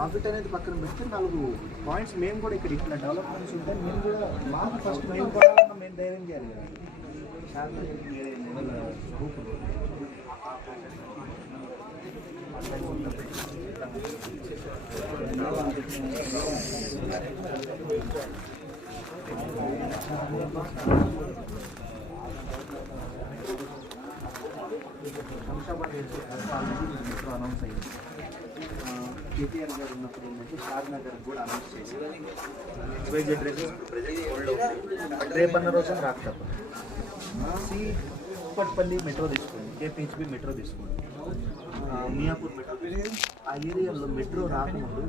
Profit అనేది పక్కన పెడితే 4 పాయింట్స్ మేము కూడా ఇక్కడ ఇట్లా డెవలప్మెంట్స్ ఉంటాయి. మేము కూడా మాకు ఫస్ట్ మేము కూడా మేము ధైర్యం చేయాలి కదా. చాలా గ్రూపులు శంషాబాద్ మెట్రో అనౌన్స్ అయింది. కేటీఆర్ గారు ఉన్నప్పుడు ఏంటంటే షాద్నగర్ కూడా అనౌన్స్ చేసి ఎక్స్వైజెడ్ రేపన్న రోజు రాకపోతే కుప్పట్పల్లి మెట్రో తీసుకోండి, కేపీహెచ్బి మెట్రో తీసుకోండి, మియాపూర్ మెట్రో, ఆ ఏరియాలో మెట్రో రాకముందు